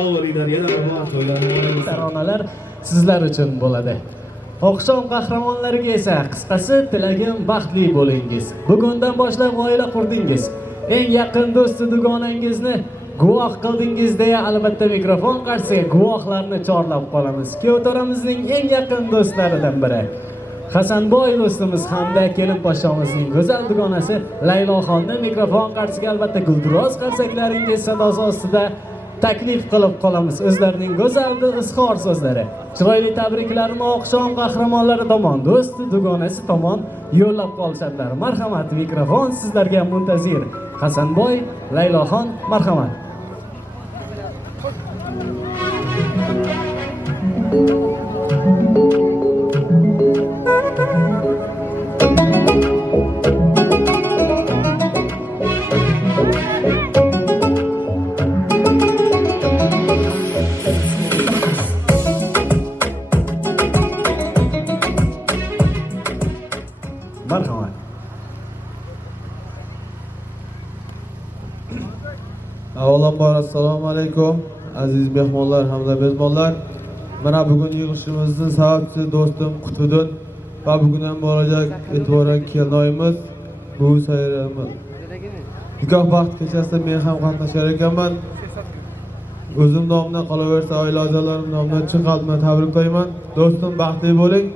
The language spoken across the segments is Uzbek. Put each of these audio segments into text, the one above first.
qutlov yana bor to'ylarimiz. Taronalar sizlar uchun bo'ladi. Oqshom qahramonlariga esa qisqasi tilagim baxtli bo'lingiz. Bugundan boshlab oila qurdingiz. Eng yaqin do'sti dugonangizni guvoh qildingiz deya albatta mikrofon qarshisiga guvohlarni chorlab qolamiz. Kuyovto'ramizning eng yaqin do'stlaridan biri Hasanboy do'stimiz hamda kelin poshshamizning go'zal dugonasi Layloxonni mikrofon qarshisiga albatta gulduros qarsaklaringiz sadosi ostida taklif qilib qolamiz. O'zlarining go'zal izhor so'zlari, chiroyli tabriklarini oqshom qahramonlari tomon, do'sti dugonasi tomon yo'llab qolishadilar. Marhamat, mikrofon sizlarga muntazir. Hasanboy, Layloxon, marhamat. Marhamat. Avvalambor assalomu alaykum aziz mehmonlar hamda mezbonlar. Mana bugun yig'ilishimizning sababchisi do'stim Qutbiddin va bugun ham bo'lajak e'tiboran kelinoyimiz bu sayramiz. Nikoh vaqti kechasida men ham qatnashar ekanman. O'zim nomidan qolaversa oila a'zolarim nomidan chin qalbimdan tabriklayman. Do'stim baxtli bo'ling.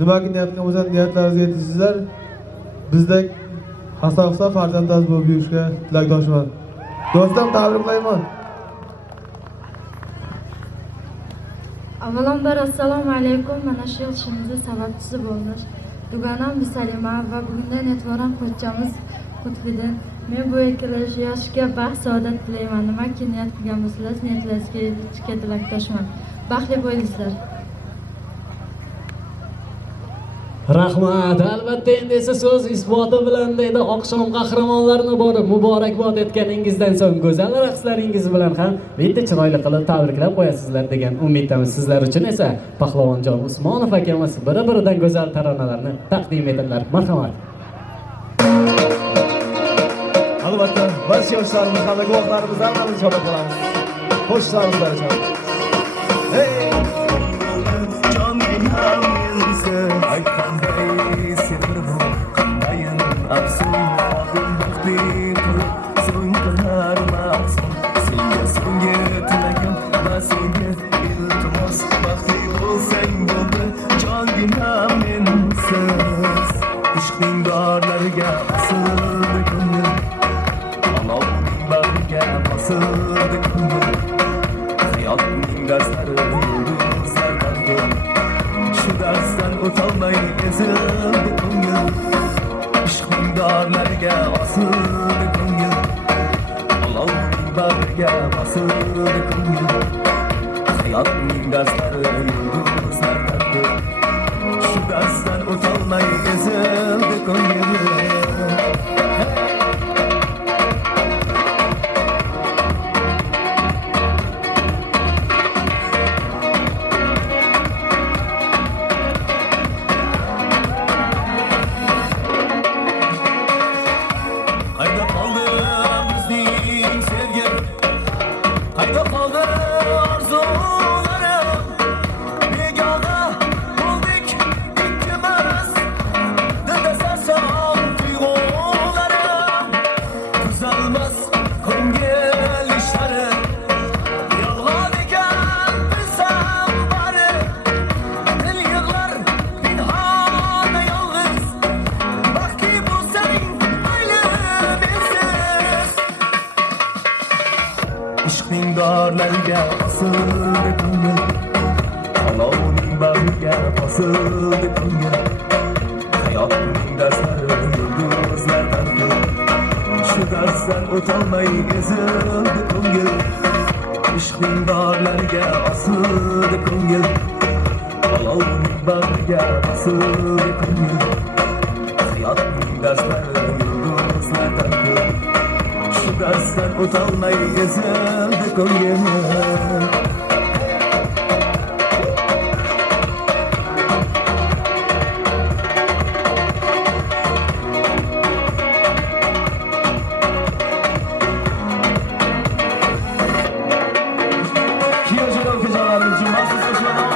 Nimaga niyat qilmasan niyatlaringizga yetisizlar. Bizdek xasta farzandlarimiz bo'lib yurishga tilakdoshman. Do'stim tabriklayman. Avvalambor assalomu alaykum. Mana shu ishimizning sababchisi bo'lmish dugonam Bisalima va bugundan e'tiboran qo'chamiz Qutbiddin. Men bu ikkala yoshga baxt saodat tilayman. Nimaki niyat qilgan bo'lsangiz, niyatlaringizga yetishga tilakdoshman. Baxtli bo'linglar. Rahmat. Albatta endi esa so'z isboti bilan deydi oqshom qahramonlarini borib muborakbod etganingizdan so'ng go'zal raqslaringiz bilan ham bitta chiroyli qilib tabriklab qo'yasizlar degan umiddamiz. Sizlar uchun esa Pahlavonjon Usmonov akamiz biri-biridan go'zal taronalarni taqdim etadilar. Marhamat. Albatta barcha yoshlarimiz hamda guvohlarimiz hammamiz chorlab qolamiz. Qo'shlarimiz barcha. Hey!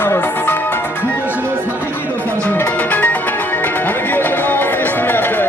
chiqamiz. Bu qo'shiqimiz haqiqiy do'stlar uchun. Haligi yo'lda ovoz eshitilmayapti.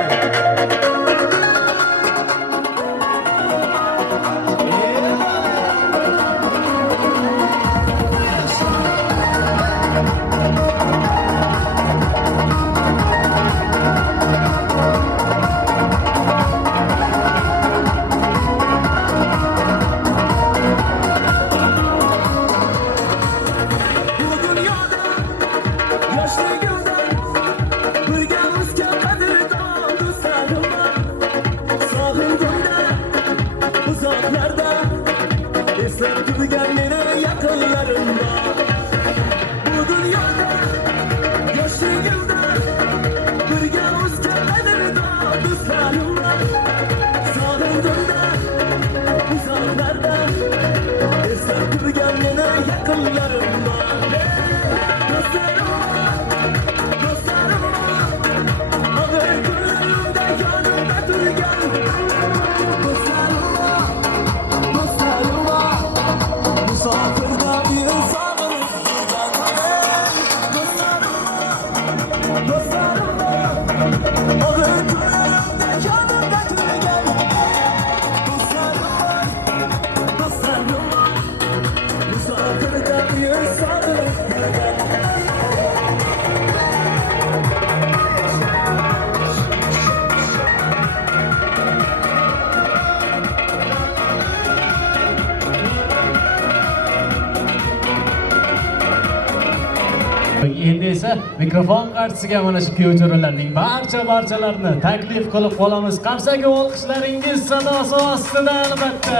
Endi esa mikrofon qarshisiga mana shu kuyovjo'ralarning barchalarini taklif qilib qolamiz. Qarsaga olqishlaringiz sadosi ostida albatta.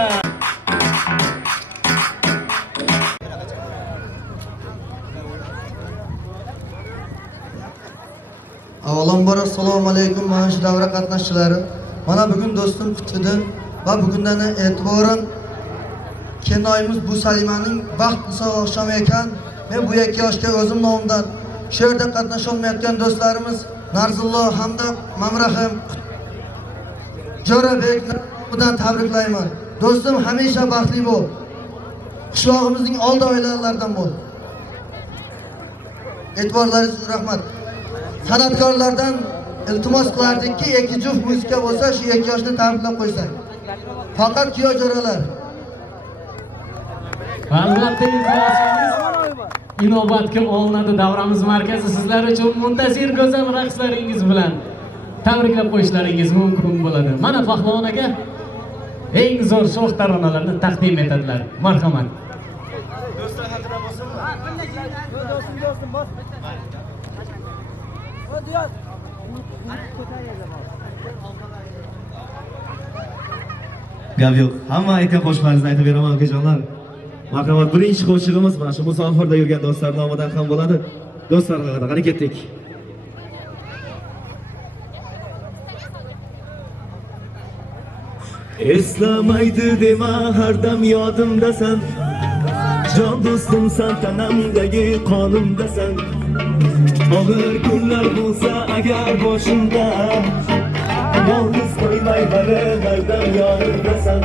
Avvalambor assalomu alaykum mana shu davra qatnashchilari. Mana bugun do'stim Qutbiddin va bugundan e'tiboran kinoyimiz Bu Salimaning vaqt oqshom ekan. Men bu 2 yoshga o'zim nomidan shu yerda qatnasha olmayotgan do'stlarimiz Narzullo hamda Mamrahim Jo'rabekni nomidan tabriklayman. Do'stim hamisha baxtli bo'l. Qishlog'imizning oldi oilalaridan bo'l. E'tiborlaringiz uchun rahmat. San'atkorlardan iltimos qilardikki, 2 juft muzika bo'lsa, shu 2 yoshni tabriklab qo'ysak. Faqat kuyov jo'ralar. Albatta iltimosingiz inobatga olinadi. Davramiz markazi sizlar uchun muntazir go'zal raqslaringiz bilan tabriklab qo'yishlaringiz mumkin bo'ladi. Mana Pahlavon aka eng zo'r sho'x taronalarni taqdim etadilar. Marhamat. Do'stlar haqida bo'lsinmi? Do'stim bos. Gap yo'q. Hamma aytgan qo'shiqlaringizni aytib beraman akajonlar. Marhamat, birinchi qo'shig'imiz mana shu musofirda yurgan do'stlar nomidan ham bo'ladi. Do'stlar haqida qani ketdik. Eslamaydi dema har dam yodimdasan. Jon do'stimsan, tanamdagi qonimdasan. Og'ir kunlar bo'lsa agar boshimda, yolg'iz qo'ymay baribir yonimdasan.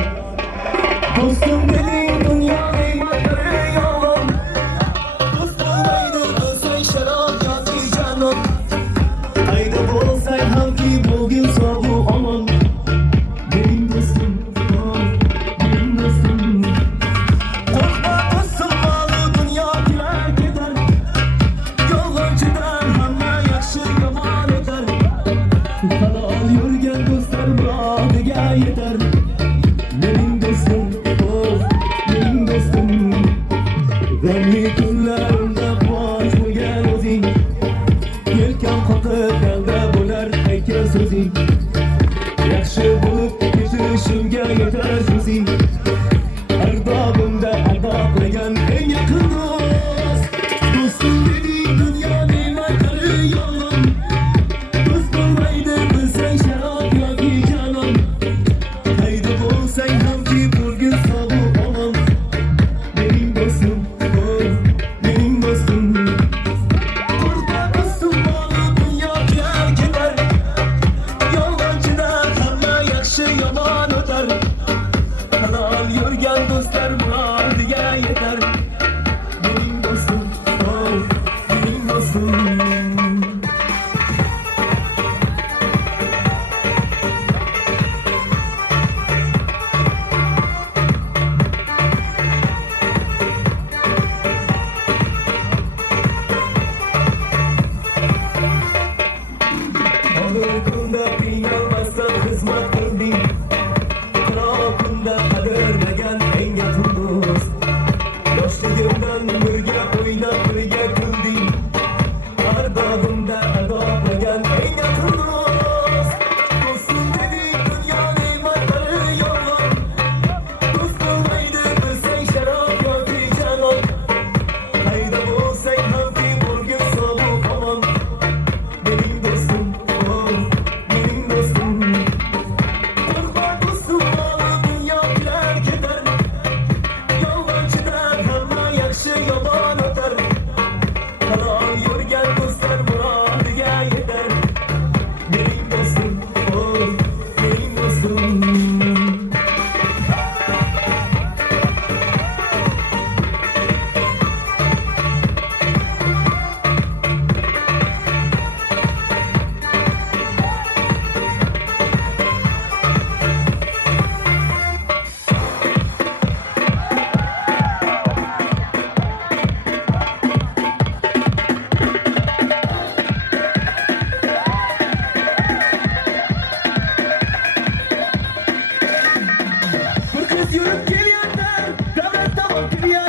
Do'stim mening dunyo ne'matlari yolg'on. Do'st bo'lmaydi bo'lsang sharob yoki janon. Qayda bo'lsang hamki bo'lgin sog'-u omon. Mening do'stim, mening do'stim. Qo'rqma do'stim, ma'lu dunyo kelar ketar. Yolg'onchidan hamma yaxshi yomon o'tar. Halol yurgan do'stlar murodiga yetar. Mening do'stim, Dünya